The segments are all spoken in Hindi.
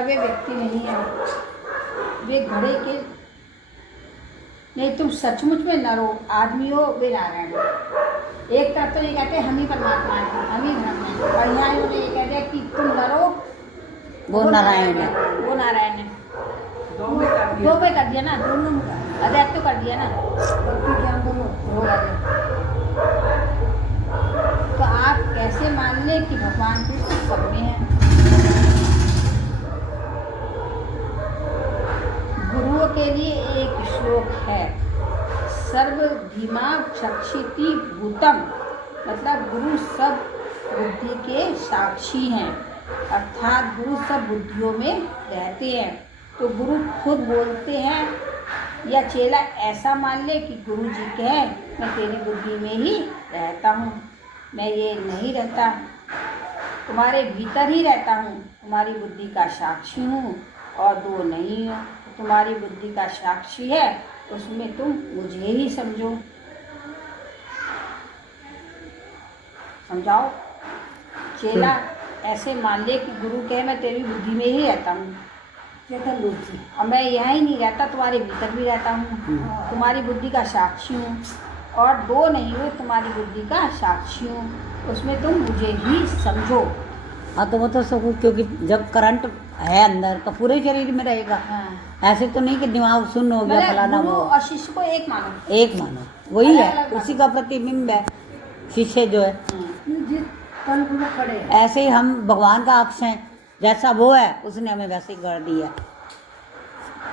वे व्यक्ति नहीं है, वे घड़े के नहीं। तुम सचमुच में नर हो, आदमी हो, वे नारायण हो। एक तरफ तो ये कहते हैं हम ही परमात्मा हैं, हम ही ब्रह्म हैं, और यहाँ इन्होंने ये कह दिया कि तुम नर हो, वो नारायण है, वो नारायण है। दो में कर दिया ना, दोनों अदैत तो कर दिया ना, ज्ञान दोनों हो गया। तो आप कैसे मान लें कि भगवान कृष्ण सब में है? गुरुओं के लिए एक श्लोक है, सर्वधीमा चक्षिति भूतम, मतलब गुरु सब बुद्धि के साक्षी हैं, अर्थात गुरु सब बुद्धियों में रहते हैं। तो गुरु खुद बोलते हैं या चेला ऐसा मान ले कि गुरु जी कहे मैं तेरी बुद्धि में ही रहता हूँ, मैं ये नहीं रहता, तुम्हारे भीतर ही रहता हूँ, तुम्हारी बुद्धि का साक्षी हूँ और दो नहीं हो। तुम्हारी बुद्धि का साक्षी है, उसमें तुम मुझे ही समझो। समझाओ। चेला ऐसे मान ले कि गुरु कहे मैं तेरी बुद्धि में ही रहता हूँ, और मैं यहाँ ही नहीं रहता, तुम्हारे भीतर भी रहता हूँ, तुम्हारी बुद्धि का साक्षी हूँ, और दो नहीं हो, तुम्हारी बुद्धि का साक्षी हूँ, उसमें तुम मुझे ही समझो। हाँ तो वो तो सब, क्योंकि जब करंट है अंदर तो पूरे शरीर में रहेगा। हाँ। ऐसे तो नहीं कि दिमाग सुन्न हो गया फलाना गुरु वो। और शिष्य को एक मानो, एक मानो, वही है, अलग-अलग उसी का प्रतिबिंब है शिष्य जो है। जिस तन गुरु खड़े हैं। ऐसे ही हम भगवान का अक्ष हैं, जैसा वो है उसने हमें वैसे ही कर दिया।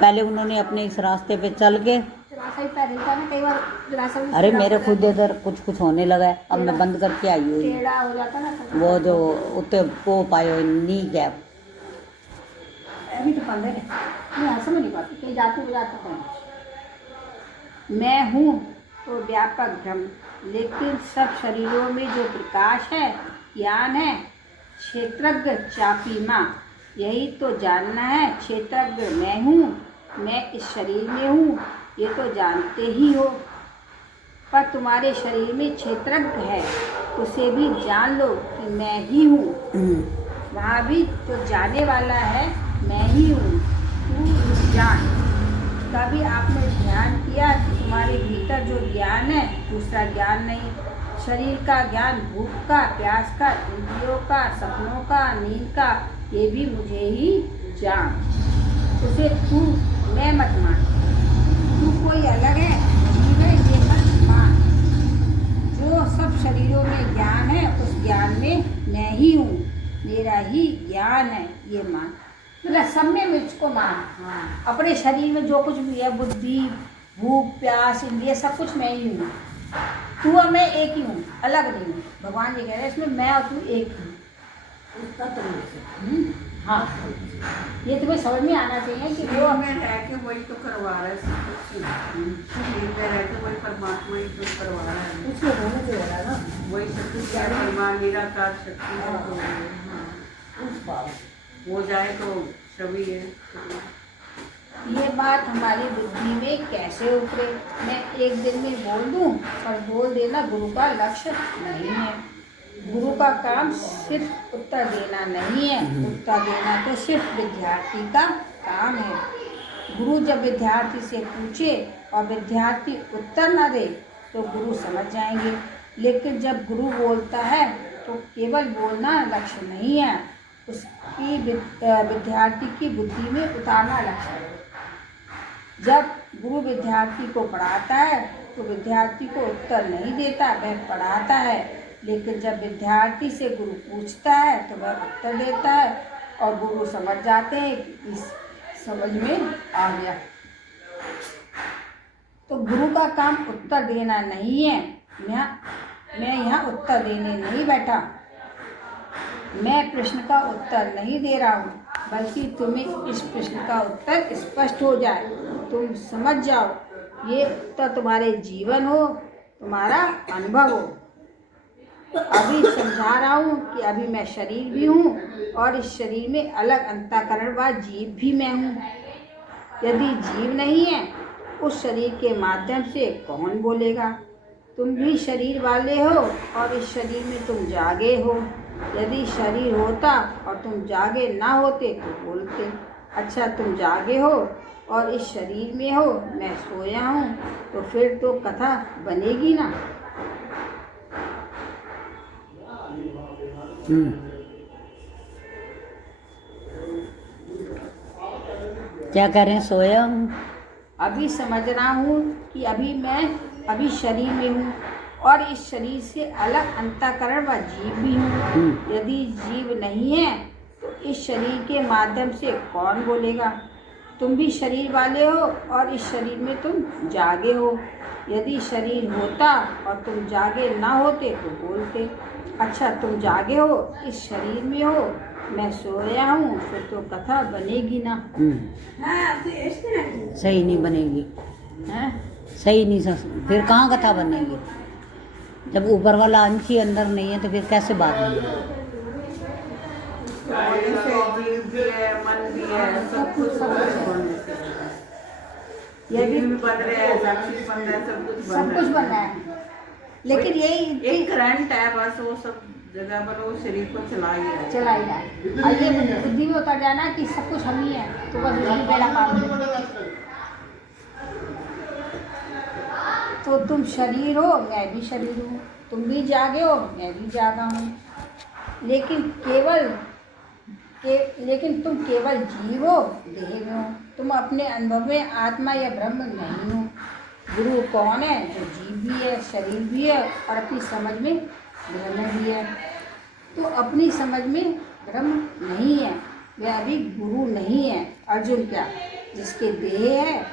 पहले उन्होंने अपने इस रास्ते पे चल के, कई बार अरे मेरे खुद इधर कुछ कुछ होने लगा है, अब मैं बंद करके आई हुई। टेढ़ा हो जाता ना, वो जो उत्ते वो पायो नी गैप, अभी तो बंद है, मैं समझ नहीं पाती, कहीं जाते हो जाता कहीं। मैं हूँ तो व्यापक ब्रह्म, लेकिन सब शरीरों में जो प्रकाश है, ज्ञान है, क्षेत्रज्ञ चापी माँ, यही तो जानना है। क्षेत्रज्ञ मैं हूँ, मैं इस शरीर में हूँ, ये तो जानते ही हो, पर तुम्हारे शरीर में क्षेत्रज्ञ है, उसे भी जान लो कि मैं ही हूँ। वहाँ भी तो जाने वाला है, मैं ही हूँ, तू जान। कभी आपने ध्यान किया कि तुम्हारे भीतर जो ज्ञान है दूसरा ज्ञान नहीं, शरीर का ज्ञान, भूख का, प्यास का, इंद्रियों का, सपनों का, नींद का, ये भी मुझे ही जान। उसे तू मैं मत मान, तू कोई अलग है, जीव है, ये मत मान। जो सब शरीरों में ज्ञान है उस ज्ञान में मैं ही हूँ, मेरा ही ज्ञान है, ये मान। मतलब सब में मुझको मान। हाँ। अपने शरीर में जो कुछ भी है, बुद्धि, भूख, प्यास, इंद्रिय, सब कुछ मैं ही हूँ। तू और मैं एक ही हूँ, अलग नहीं हूँ। भगवान जी कह रहे हैं इसमें मैं और तू एक हूँ। उसका तो हाँ, ये तुम्हें समझ में आना चाहिए कि वो में रह के वही तो करवा रहा है सब कुछ। शरीर में रह के वही परमात्मा ही तो करवा रहा है, उसमें होने से हो रहा है ना, वही सब कुछ क्या परमात्मा निराकार शक्ति है, तो उस बात हो जाए तो सभी है। ये बात हमारी बुद्धि में कैसे उतरे? मैं एक दिन में बोल दूं, और बोल देना गुरु का लक्ष्य नहीं है। गुरु का काम सिर्फ उत्तर देना नहीं है, उत्तर देना तो सिर्फ विद्यार्थी का काम है। गुरु जब विद्यार्थी से पूछे और विद्यार्थी उत्तर न दे तो गुरु समझ जाएंगे, लेकिन जब गुरु बोलता है तो केवल बोलना लक्ष्य नहीं है, उसकी विद्यार्थी की बुद्धि में उतारना लक्ष्य है। जब गुरु विद्यार्थी को पढ़ाता है तो विद्यार्थी को उत्तर नहीं देता, वह पढ़ाता है, लेकिन जब विद्यार्थी से गुरु पूछता है तो वह उत्तर देता है, और गुरु समझ जाते हैं कि इस समझ में आ गया। तो गुरु का काम उत्तर देना नहीं है। मैं यहाँ उत्तर देने नहीं बैठा, मैं प्रश्न का उत्तर नहीं दे रहा हूँ, बल्कि तुम्हें इस प्रश्न का उत्तर स्पष्ट हो जाए, तुम समझ जाओ, ये उत्तर तुम्हारे जीवन हो, तुम्हारा अनुभव हो। अभी समझा रहा हूँ कि अभी मैं शरीर भी हूँ और इस शरीर में अलग अंतःकरण व जीव भी मैं हूँ। यदि जीव नहीं है उस शरीर के माध्यम से कौन बोलेगा? तुम भी शरीर वाले हो और इस शरीर में तुम जागे हो, यदि शरीर होता और तुम जागे ना होते तो बोलते। अच्छा तुम जागे हो और इस शरीर में हो, मैं सोया हूँ, तो फिर तो कथा बनेगी ना। क्या कह रहे हैं? सोया हूँ। अभी समझ रहा हूँ कि अभी शरीर में हूँ और इस शरीर से अलग अंतःकरण व जीव भी हूँ। यदि जीव नहीं है तो इस शरीर के माध्यम से कौन बोलेगा? तुम भी शरीर वाले हो और इस शरीर में तुम जागे हो। यदि शरीर होता और तुम जागे ना होते तो बोलते। अच्छा तुम जागे हो, इस शरीर में हो, मैं सोया हूँ, फिर तो कथा बनेगी ना। सही नहीं बनेगी, हैं? सही नहीं फिर कहाँ कथा बनेगी? जब ऊपर वाला अंश ही अंदर नहीं है तो फिर कैसे बात बनेगी? जीव भी है, मन भी है, सब कुछ ये भी बन रहे हैं, साक्षी बन रहा है, सब कुछ बन रहा है। लेकिन यही एक करंट है बस, वो सब जगह पर वो शरीर को चलाई है। और ये बुद्धि में उतर जाना कि सब कुछ हम ही है, तो बस यही मेरा काम है। तो तुम शरीर हो, मैं भी शरीर हूँ, तुम भी जागे हो, मैं भी जागा हूँ। लेकिन तुम केवल जीव हो, देह में हो। तुम अपने अनुभव में आत्मा या ब्रह्म नहीं हो। गुरु कौन है? जो जीव भी है, शरीर भी है और अपनी समझ में ब्रह्म भी है। तो अपनी समझ में ब्रह्म नहीं है, वह अभी गुरु नहीं है। अर्जुन क्या? जिसके देह है,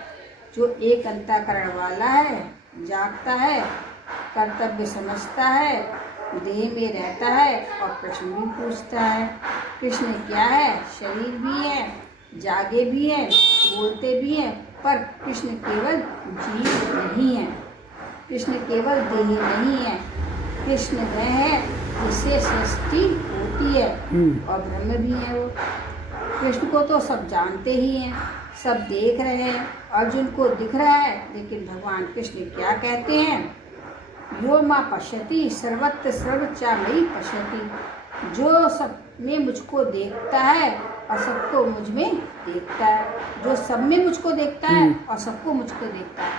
जो एक अंतःकरण वाला है, जागता है, कर्तव्य समझता है, देह में रहता है और प्रश्न भी पूछता है। कृष्ण क्या है? शरीर भी है, जागे भी है, बोलते भी हैं, पर कृष्ण केवल जीव नहीं है। कृष्ण केवल देह नहीं है। कृष्ण वह है जिससे सृष्टि होती है और ब्रह्म भी है वो। कृष्ण को तो सब जानते ही हैं, सब देख रहे हैं, अर्जुन को दिख रहा है, लेकिन भगवान कृष्ण क्या कहते हैं? यो माँ पश्यति सर्वत्र सर्वचा मयि पश्यति। जो सब में मुझको देखता है और सबको मुझ में देखता है। जो सब में मुझको देखता है और सबको मुझको देखता है।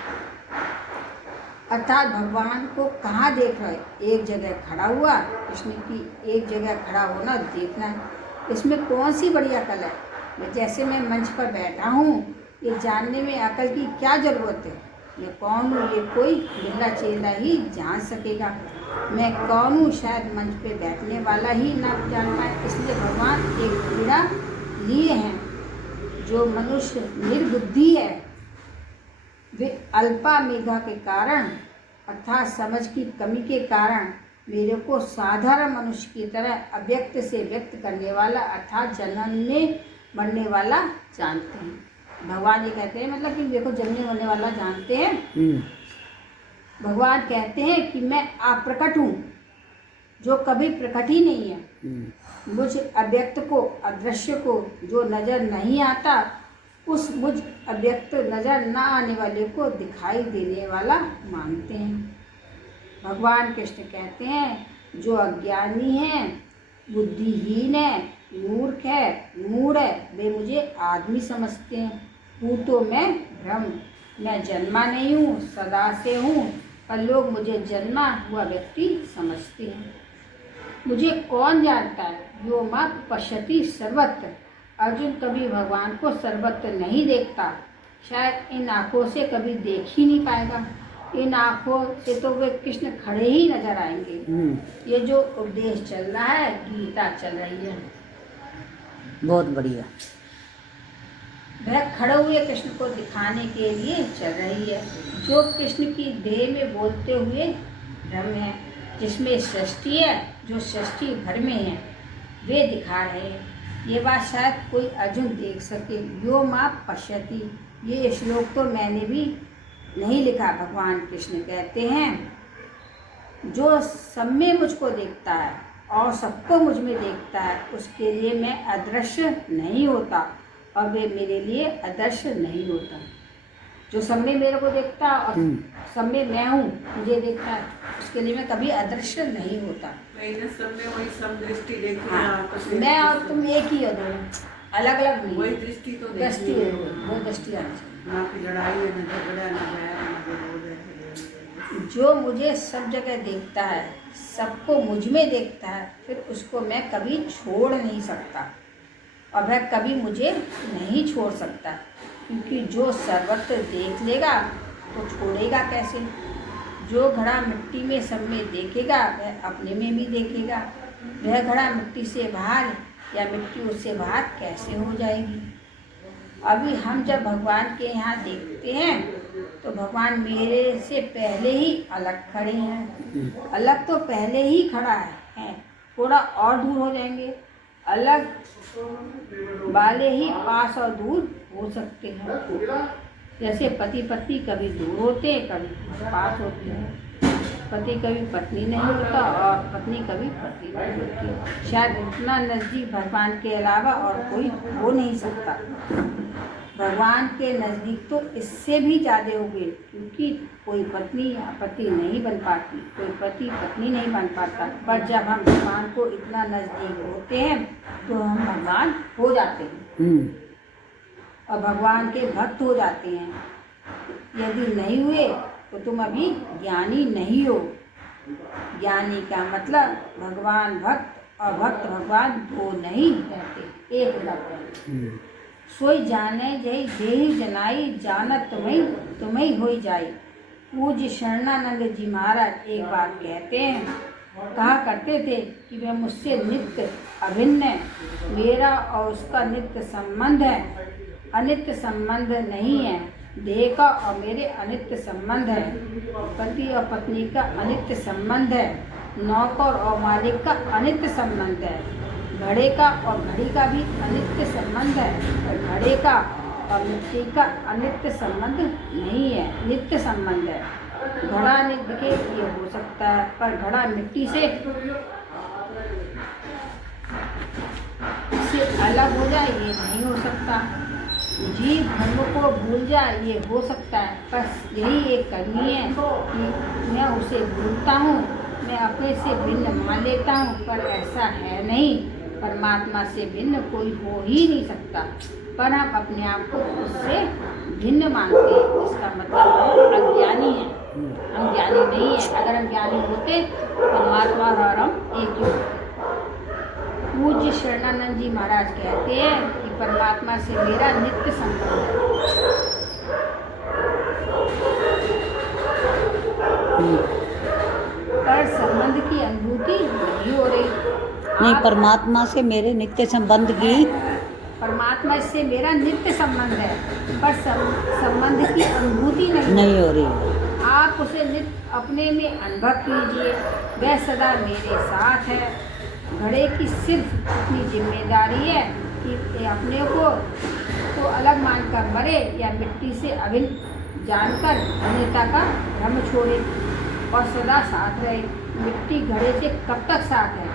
अर्थात भगवान को कहाँ देख रहा है? एक जगह खड़ा हुआ, कृष्ण की एक जगह खड़ा होना देखना है। इसमें कौन सी बड़ी अकल है? जैसे मैं मंच पर बैठा हूँ, ये जानने में अकल की क्या ज़रूरत है? मैं कौन हूँ ये कोई मिला चेला ही जान सकेगा। मैं कौन हूँ शायद मंच पे बैठने वाला ही ना जान पाए। इसलिए भगवान एक पीड़ा लिए हैं। जो मनुष्य निर्बुद्धि है, वे अल्पा मेघा के कारण अर्थात समझ की कमी के कारण मेरे को साधारण मनुष्य की तरह अव्यक्त से व्यक्त करने वाला अर्थात जन्मने मरने वाला जानते हैं। भगवान ये कहते हैं, मतलब कि देखो जन्मने मरने वाला जानते हैं। भगवान कहते हैं कि मैं अप्रकट हूँ, जो कभी प्रकट ही नहीं है। मुझ अव्यक्त को, अदृश्य को जो नजर नहीं आता, उस मुझ अव्यक्त नजर न आने वाले को दिखाई देने वाला मानते हैं। भगवान कृष्ण कहते हैं, जो अज्ञानी है, बुद्धिहीन है, मूर्ख है, मूढ़ है, वे मुझे आदमी समझते हैं। हूँ तो मैं ब्रह्म, मैं जन्मा नहीं हूँ, सदा से हूँ, पर लोग मुझे जन्मा हुआ व्यक्ति समझते हैं। मुझे कौन जानता है? यो माँ पश्यति सर्वत्र। अर्जुन कभी भगवान को सर्वत्र नहीं देखता, शायद इन आँखों से कभी देख ही नहीं पाएगा। इन आँखों से तो वे कृष्ण खड़े ही नजर आएंगे। ये जो उपदेश चल रहा है, गीता चल रही है, बहुत बढ़िया। वह खड़े हुए कृष्ण को दिखाने के लिए चल रही है, जो कृष्ण की देह में बोलते हुए ब्रह्म है, जिसमें सृष्टि है, जो सृष्टि भर में है, वे दिखा रहे हैं। ये बात शायद कोई अर्जुन देख सके। यो माँ पश्यति, ये श्लोक तो मैंने भी नहीं लिखा। भगवान कृष्ण कहते हैं, जो सब में मुझको देखता है और सबको मुझ में देखता है, उसके लिए मैं अदृश्य नहीं होता और वे मेरे लिए अदृश्य नहीं होता। जो सब में मेरे को देखता है और सब में मैं हूँ मुझे देखता है, उसके लिए मैं कभी अदृश्य नहीं होता। नहीं ना, सब में वही समदृष्टि देखी हाँ, ना, तो फिर मैं और तुम एक ही हो, दोनों अलग अलग नहीं। वही दृष्टि तो दृष्टि देखनी है, है। वो दृष्टि आनी चाहिए। ना कोई लड़ाई है, ना झगड़ा, ना बैर, ना विरोध है। जो मुझे सब जगह देखता है, सबको मुझ में देखता है, फिर उसको मैं कभी छोड़ नहीं सकता और वह कभी मुझे नहीं छोड़ सकता, क्योंकि जो सर्वत्र देख लेगा तो छोड़ेगा कैसे। जो घड़ा मिट्टी में सब में देखेगा वह अपने में भी देखेगा। वह घड़ा मिट्टी से बाहर या मिट्टी उससे बाहर कैसे हो जाएगी। अभी हम जब भगवान के यहाँ देखते हैं तो भगवान मेरे से पहले ही अलग खड़े हैं। अलग तो पहले ही खड़ा है, थोड़ा और दूर हो जाएंगे। अलग वाले ही पास और दूर हो सकते हैं। जैसे पति पत्नी कभी दूर होते हैं, कभी पास होते हैं। पति कभी पत्नी नहीं होता और पत्नी कभी पति नहीं होती। शायद इतना नज़दीक भगवान के अलावा और कोई हो नहीं सकता। भगवान के नज़दीक तो इससे भी ज़्यादा होंगे, क्योंकि कोई पत्नी या पति नहीं बन पाती, कोई पति पत्नी नहीं बन पाता। पर जब हम भगवान को इतना नज़दीक होते हैं तो हम भगवान हो जाते हैं और भगवान के भक्त हो जाते हैं। यदि नहीं हुए तो तुम अभी ज्ञानी नहीं हो। ज्ञानी का मतलब भगवान भक्त और भक्त भगवान दो नहीं रहते, एक रहते हैं। सोई जाने जय जेहि जनाई, जानत तुम्हें होई जाई। पूज्य शरणानंद जी महाराज एक बात कहते हैं, कहा करते थे कि वह मुझसे नित्य अभिन्न है, मेरा और उसका नित्य संबंध है, अनित्य संबंध नहीं है। देह का और मेरे अनित्य संबंध है, पति और पत्नी का अनित्य संबंध है, नौकर और मालिक का अनित्य संबंध है, घड़े का और घड़ी का भी अनित्य संबंध है, पर घड़े का और मिट्टी का अनित्य संबंध नहीं है, नित्य संबंध है। घड़ा नित्य के ये हो सकता है, पर घड़ा मिट्टी से अलग हो जाए ये नहीं हो सकता। जीव धर्म को भूल जाए ये हो सकता है, बस यही एक करनी है कि मैं उसे भूलता हूँ, मैं अपने से भिन्न मान लेता हूँ, पर ऐसा है नहीं। परमात्मा से भिन्न कोई हो ही नहीं सकता, पर हम अपने आप को उससे भिन्न मानते हैं। इसका मतलब हम अज्ञानी हैं, हम ज्ञानी नहीं हैं। अगर हम ज्ञानी होते तो परमात्मा और हम एक ही होते। पूज्य शरणानंद जी महाराज कहते हैं कि परमात्मा से मेरा नित्य संबंध है, पर संबंध की अनुभूति नहीं हो रही। नहीं, परमात्मा से मेरे नित्य संबंध की, परमात्मा से मेरा नित्य संबंध है, पर संबंध की अनुभूति नहीं हो रही। आप उसे नित्य अपने में अनुभव कीजिए, वह सदा मेरे साथ है। घड़े की सिर्फ अपनी जिम्मेदारी है कि अपने को तो अलग मानकर मरे या मिट्टी से अभिन्न जानकर अन्यता का भ्रम छोड़े और सदा साथ रहे। मिट्टी घड़े से कब तक साथ है?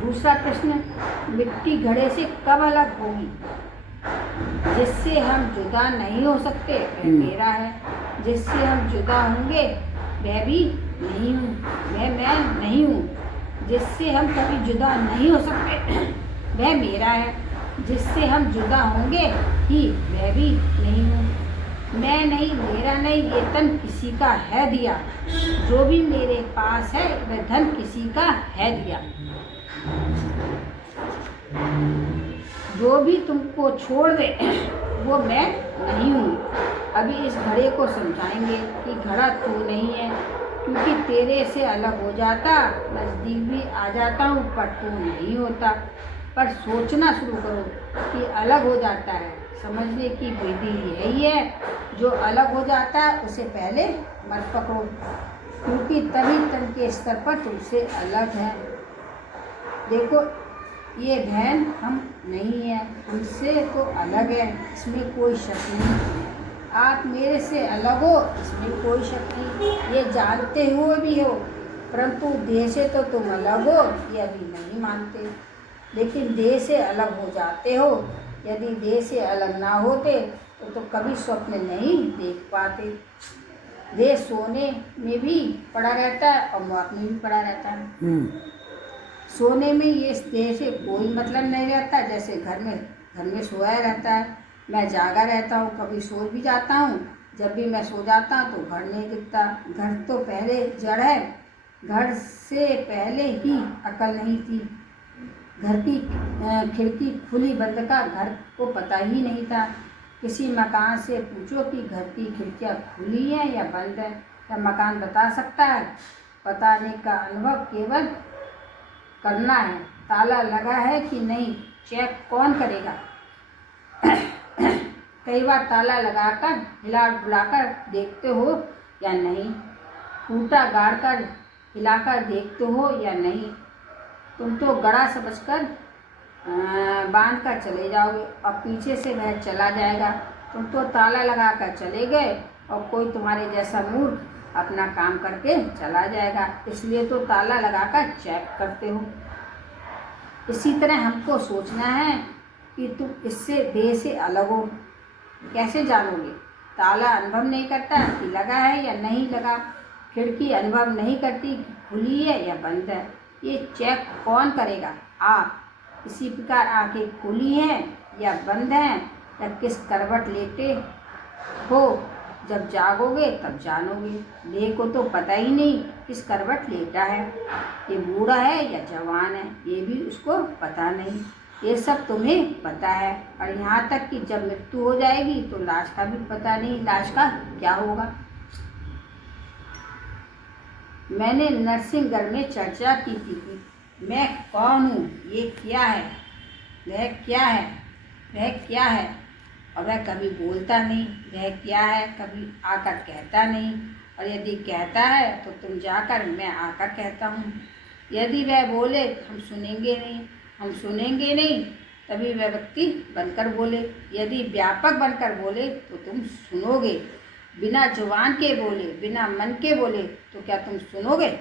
दूसरा प्रश्न, मिट्टी घड़े से कब अलग होगी? जिससे हम जुदा नहीं हो सकते वह मेरा है, जिससे हम जुदा होंगे वह भी नहीं हूँ, मैं नहीं हूँ। जिससे हम कभी जुदा नहीं हो सकते वह मेरा है, जिससे हम जुदा होंगे ही वह भी नहीं हूँ। मैं नहीं, मेरा नहीं, ये तन किसी का है दिया। जो भी मेरे पास है वह धन किसी का है दिया। जो भी तुमको छोड़ दे वो मैं नहीं हूँ। अभी इस घड़े को समझाएंगे कि घड़ा तू नहीं है, क्योंकि तेरे से अलग हो जाता, नज़दीक भी आ जाता हूँ, पर तू नहीं होता। पर सोचना शुरू करो कि अलग हो जाता है, समझने की विधि यही है। जो अलग हो जाता है उसे पहले मत पकड़ो, क्योंकि तभी तन के स्तर पर तुमसे अलग है। देखो ये बहन हम नहीं है, हमसे तो अलग है, इसमें कोई शक नहीं। आप मेरे से अलग हो इसमें कोई शक नहीं, ये जानते हुए भी हो, परंतु देह से तो तुम अलग हो ये अभी नहीं मानते। लेकिन देह से अलग हो जाते हो यदि देह से अलग ना होते तो कभी स्वप्न नहीं देख पाते। देह सोने में भी पड़ा रहता है और मौत में भी पड़ा रहता है। सोने में ये देह से कोई मतलब नहीं रहता, जैसे घर में सोया रहता है। मैं जागा रहता हूँ, कभी सो भी जाता हूँ। जब भी मैं सो जाता हूँ तो घर नहीं दिखता। घर तो पहले जड़ है, घर से पहले ही अकल नहीं थी। घर की खिड़की खुली बंद का घर को पता ही नहीं था। किसी मकान से पूछो कि घर की खिड़कियाँ खुली हैं या बंद है, क्या मकान बता सकता है? बताने का अनुभव केवल करना है। ताला लगा है कि नहीं चेक कौन करेगा? कई बार ताला लगाकर हिला डुलाकर देखते हो या नहीं? फूटा गाड़कर हिलाकर देखते हो या नहीं? तुम तो गड़ा समझकर बांध कर चले जाओगे और पीछे से वह चला जाएगा। तुम तो ताला लगाकर चले गए और कोई तुम्हारे जैसा मूर्ख अपना काम करके चला जाएगा, इसलिए तो ताला लगाकर चेक करते हो। इसी तरह हमको सोचना है कि तुम इससे देह से अलग हो। कैसे जानोगे? ताला अनुभव नहीं करता कि लगा है या नहीं लगा। खिड़की अनुभव नहीं करती कि खुली है या बंद है। ये चेक कौन करेगा? आप। इसी प्रकार आंखें खुली हैं या बंद हैं या किस करवट लेटे हो, जब जागोगे तब जानोगे। देह को तो पता ही नहीं किस करवट लेटा है, ये बूढ़ा है या जवान है, ये भी उसको पता नहीं। ये सब तुम्हें पता है, और यहाँ तक कि जब मृत्यु हो जाएगी तो लाश का भी पता नहीं, लाश का क्या होगा। मैंने नरसिंहगढ़ में चर्चा की थी कि मैं कौन हूँ, ये क्या है, वह क्या है, वह क्या है, और वह कभी बोलता नहीं। वह क्या है कभी आकर कहता नहीं, और यदि कहता है तो तुम जाकर मैं आकर कहता हूँ। यदि वह बोले हम सुनेंगे नहीं, हम सुनेंगे नहीं, तभी वह व्यक्ति बनकर बोले। यदि व्यापक बनकर बोले तो तुम सुनोगे। बिना जुबान के बोले, बिना मन के बोले तो क्या तुम सुनोगे?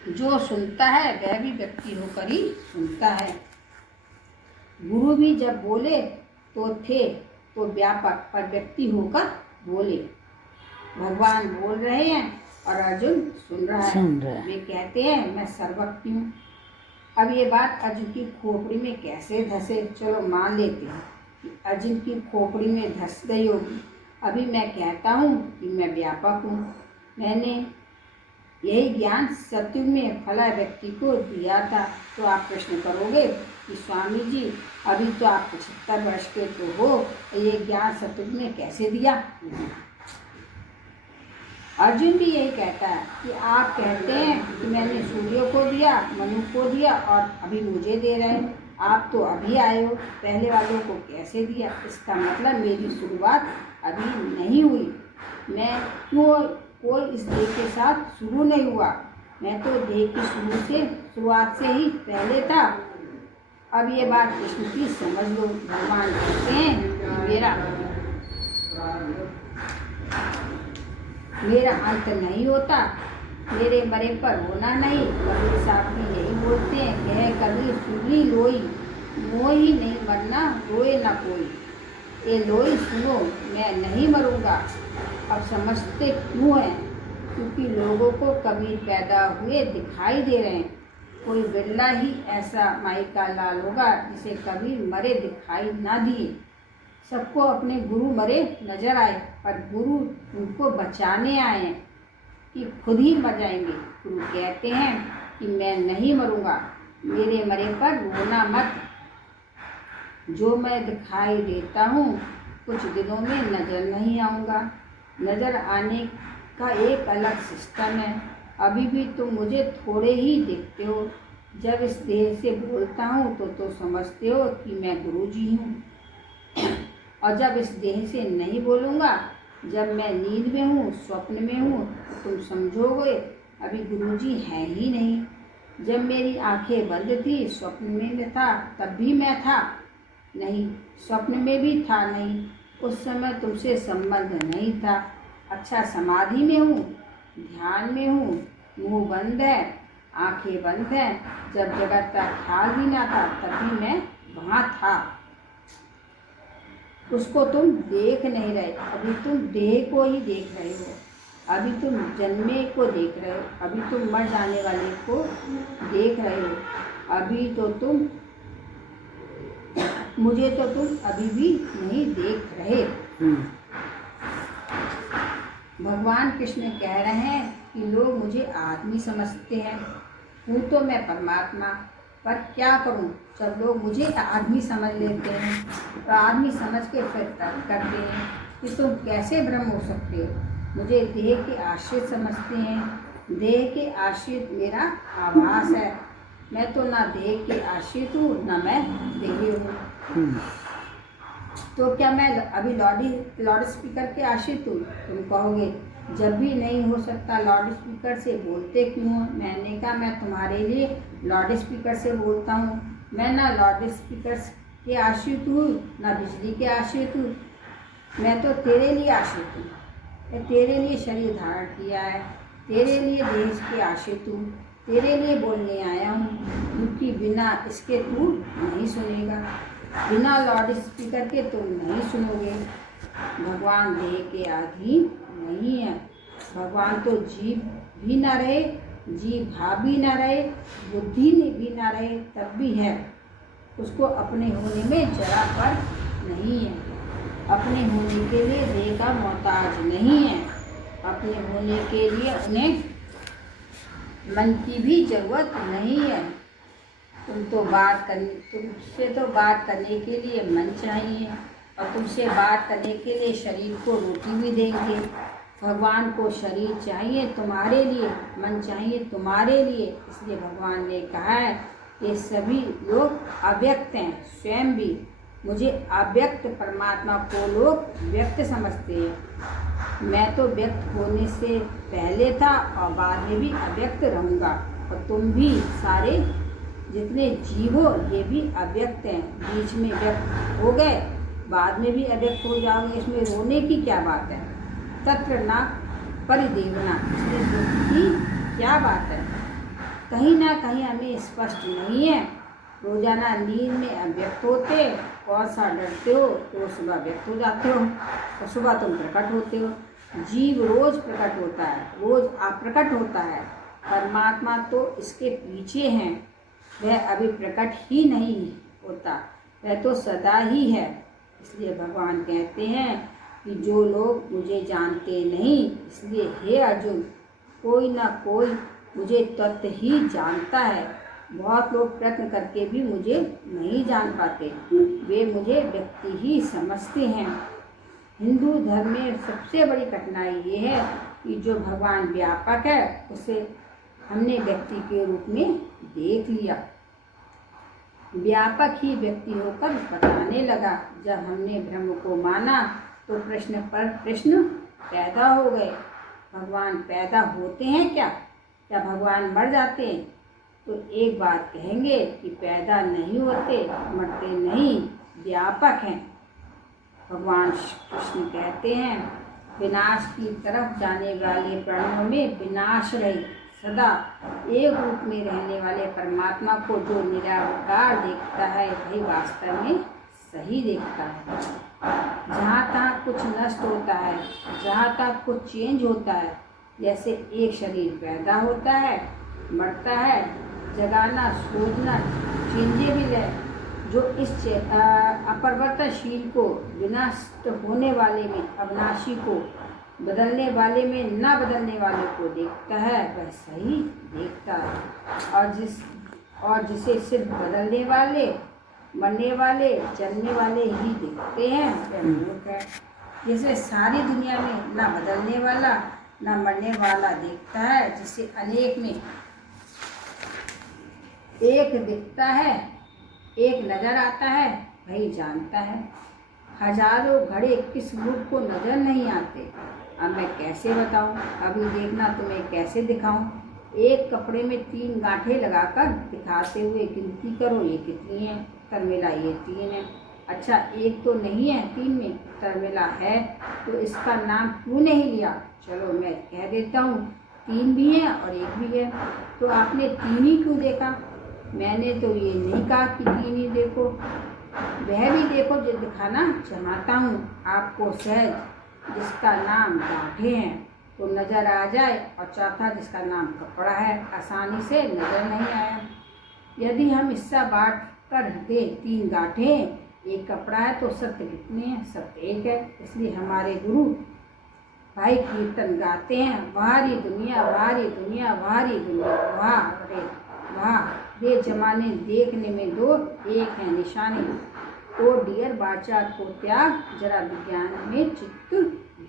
जो सुनता है वह भी व्यक्ति होकर ही सुनता है। गुरु भी जब बोले तो थे तो व्यापक, पर व्यक्ति होकर बोले। भगवान बोल रहे हैं और अर्जुन सुन रहा है। वे कहते हैं मैं सर्वज्ञ हूँ। अब ये बात अर्जुन की खोपड़ी में कैसे धसे? चलो मान लेते हैं कि अर्जुन की खोपड़ी में धस गई होगी। अभी मैं कहता हूँ कि मैं व्यापक हूँ। मैंने यही ज्ञान सत्युग में फला व्यक्ति को दिया था। तो आप प्रश्न करोगे कि स्वामी जी अभी तो आप 75 वर्ष के तो हो, ये ज्ञान सत्युग में कैसे दिया? अर्जुन भी यही कहता है कि आप कहते हैं कि मैंने सूर्य को दिया, मनु को दिया और अभी मुझे दे रहे हैं। आप तो अभी आए हो, पहले वालों को कैसे दिया? इसका मतलब मेरी शुरुआत अभी नहीं हुई। मैं क्यों कोई इस देह के साथ शुरू नहीं हुआ। मैं तो देह की शुरुआत से ही पहले था। अब ये बात कृष्ण की समझ लो। भगवान कहते हैं कि मेरा अंत नहीं होता, मेरे मरे पर होना नहीं। कबीर साहब भी यही बोलते हैं, कह कबीर सुनी लोई, मोही नहीं मरना, रोए ना कोई। ये लोई सुनो, मैं नहीं मरूंगा। अब समझते क्यों हैं? क्योंकि लोगों को कबीर पैदा हुए दिखाई दे रहे हैं। कोई बिरला ही ऐसा माई का लाल होगा जिसे कबीर मरे दिखाई ना दिए। सबको अपने गुरु मरे नजर आए, पर गुरु उनको बचाने आए हैं कि खुद ही मर जाएंगे। गुरु कहते हैं कि मैं नहीं मरूंगा, मेरे मरे पर रोना मत। जो मैं दिखाई देता हूँ कुछ दिनों में नजर नहीं आऊँगा। नजर आने का एक अलग सिस्टम है। अभी भी तुम मुझे थोड़े ही देखते हो। जब इस देह से बोलता हूँ तो समझते हो कि मैं गुरुजी हूँ, और जब इस देह से नहीं बोलूँगा, जब मैं नींद में हूँ, स्वप्न में हूँ, तो तुम समझोगे अभी गुरुजी है ही नहीं। जब मेरी आंखें बंद थी, स्वप्न में था, तब भी मैं था नहीं, स्वप्न में भी था नहीं। उस समय तुमसे संबंध नहीं था। अच्छा समाधि में हूँ, ध्यान में हूँ, मुंह बंद है, आंखें बंद हैं, जब जगत का ख्याल भी ना था तभी मैं वहाँ था। उसको तुम देख नहीं रहे, अभी तुम देह को ही देख रहे हो। अभी तुम जन्मे को देख रहे हो, अभी तुम मर जाने वाले को देख रहे हो। अभी तो तुम मुझे तो तुम अभी भी नहीं देख रहे। भगवान कृष्ण कह रहे हैं कि लोग मुझे आदमी समझते हैं, हूँ तो मैं परमात्मा, पर क्या करूँ जब लोग मुझे आदमी समझ लेते हैं तो आदमी समझ के फिर तर्क करते हैं कि तुम कैसे ब्रह्म हो सकते हो। मुझे देह के आश्रित समझते हैं, देह के आश्रित मेरा आभास है। मैं तो ना देह के आश्रित हूँ ना मैं देही हूँ। तो क्या मैं अभी लाउड स्पीकर के आश्रित हूँ? तुम कहोगे जब भी नहीं हो सकता लाउड स्पीकर से बोलते क्यों हो? मैंने कहा मैं तुम्हारे लिए लाउड स्पीकर से बोलता हूँ। मैं ना लाउड स्पीकर के आश्रित हूँ ना बिजली के आश्रित हूँ, मैं तो तेरे लिए आश्रित हूँ। मैं तेरे लिए शरीर धारण किया है, तेरे लिए देश के आश्रित हूँ, तेरे लिए बोलने आया हूँ, क्योंकि बिना इसके तू नहीं सुनेगा, बिना लाउड स्पीकर के तुम नहीं सुनोगे। भगवान देह के अधीन नहीं है। भगवान तो जीव भी ना रहे, जीव भाव भी ना रहे, बुद्धि भी ना रहे तब भी है। उसको अपने होने में जरा फर्क नहीं है। अपने होने के लिए देह का मोहताज नहीं है। अपने होने के लिए उन्हें मन की भी जरूरत नहीं है। तुमसे तो बात करने के लिए मन चाहिए, और तुमसे बात करने के लिए शरीर को रोटी भी देंगे। भगवान को शरीर चाहिए तुम्हारे लिए, मन चाहिए तुम्हारे लिए। इसलिए भगवान ने कहा है कि सभी लोग अव्यक्त हैं, स्वयं भी। मुझे अव्यक्त परमात्मा को लोग व्यक्त समझते हैं। मैं तो व्यक्त होने से पहले था और बाद में भी अव्यक्त रहूँगा। और तुम भी सारे जितने जीव हो ये भी अव्यक्त हैं। बीच में व्यक्त हो गए, बाद में भी अव्यक्त हो जाओगे, इसमें रोने की क्या बात है। तत्र ना परिदेवना, इसमें दुख की क्या बात है। कहीं ना कहीं हमें स्पष्ट नहीं है। रोजाना नींद में अव्यक्त होते, कौन सा डरते हो तो सुबह व्यक्त हो जाते हो और सुबह तुम प्रकट होते हो। जीव रोज प्रकट होता है, रोज अप्रकट होता है। परमात्मा तो इसके पीछे हैं, वह अभी प्रकट ही नहीं होता, वह तो सदा ही है। इसलिए भगवान कहते हैं कि जो लोग मुझे जानते नहीं, इसलिए हे अर्जुन, कोई ना कोई मुझे तत्व ही जानता है। बहुत लोग प्रयत्न करके भी मुझे नहीं जान पाते, वे मुझे व्यक्ति ही समझते हैं। हिंदू धर्म में सबसे बड़ी कठिनाई ये है कि जो भगवान व्यापक है उसे हमने व्यक्ति के रूप में देख लिया। व्यापक ही व्यक्ति होकर बताने लगा। जब हमने ब्रह्म को माना तो प्रश्न पर प्रश्न पैदा हो गए। भगवान पैदा होते हैं क्या? क्या भगवान मर जाते हैं? तो एक बात कहेंगे कि पैदा नहीं होते, मरते नहीं, व्यापक हैं। भगवान कृष्ण कहते हैं विनाश की तरफ जाने वाले प्राणियों में विनाश रहित सदा एक रूप में रहने वाले परमात्मा को जो निराकार देखता है वही वास्तव में सही देखता है। जहाँ तहाँ कुछ नष्ट होता है, जहाँ तहाँ कुछ चेंज होता है, जैसे एक शरीर पैदा होता है, मरता है, जगाना, सोचना, चेंजेबल है। जो इस अपरिवर्तनशील को, विनष्ट होने वाले में अविनाशी को, बदलने वाले में न बदलने वाले को देखता है वह सही देखता है। और जिसे सिर्फ बदलने वाले, मरने वाले, चलने वाले ही देखते हैं वह मूर्ख है। जिसे सारी दुनिया में ना बदलने वाला ना मरने वाला देखता है, जिसे अनेक में एक दिखता है, एक नजर आता है, वही जानता है। हजारों घड़े किस मूर्ख को नजर नहीं आते। अब मैं कैसे बताऊं? अभी देखना तुम्हें कैसे दिखाऊं। एक कपड़े में 3 गांठें लगाकर दिखाते हुए गिनती करो ये कितनी है। तरमेला ये 3 है। अच्छा एक तो नहीं है 3 में, तरमेला है, तो इसका नाम क्यों नहीं लिया? चलो मैं कह देता हूँ तीन भी हैं और एक भी है, तो आपने तीन ही क्यों देखा? मैंने तो ये नहीं कहा कि तीन ही देखो, वह भी देखो जो दिखाना चाहता हूँ आपको। सहज जिसका नाम गांठें हैं तो नज़र आ जाए, और चौथा जिसका नाम कपड़ा है आसानी से नज़र नहीं आया। यदि हम हिस्सा बांट कर दे, तीन गांठें एक कपड़ा है, तो सत्य कितने हैं? सत्य एक है। इसलिए हमारे गुरु भाई कीर्तन गाते हैं, वारी दुनिया वारी दुनिया वारी दुनिया, वाह रे वाह रे जमाने देखने में दो, एक है निशाने। ओ डियर बाचा को त्याग, जरा विज्ञान में चित्त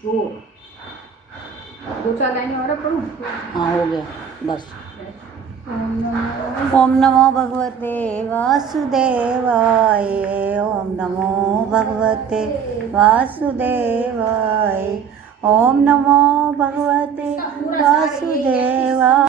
जोड़। दो चार लाइनें और पढ़ूं? हाँ हो गया बस। ओम नमो ओम नमो भगवते वासुदेवाय। ओम नमो भगवते वासुदेवाय। ओम नमो भगवते वासुदेवाय।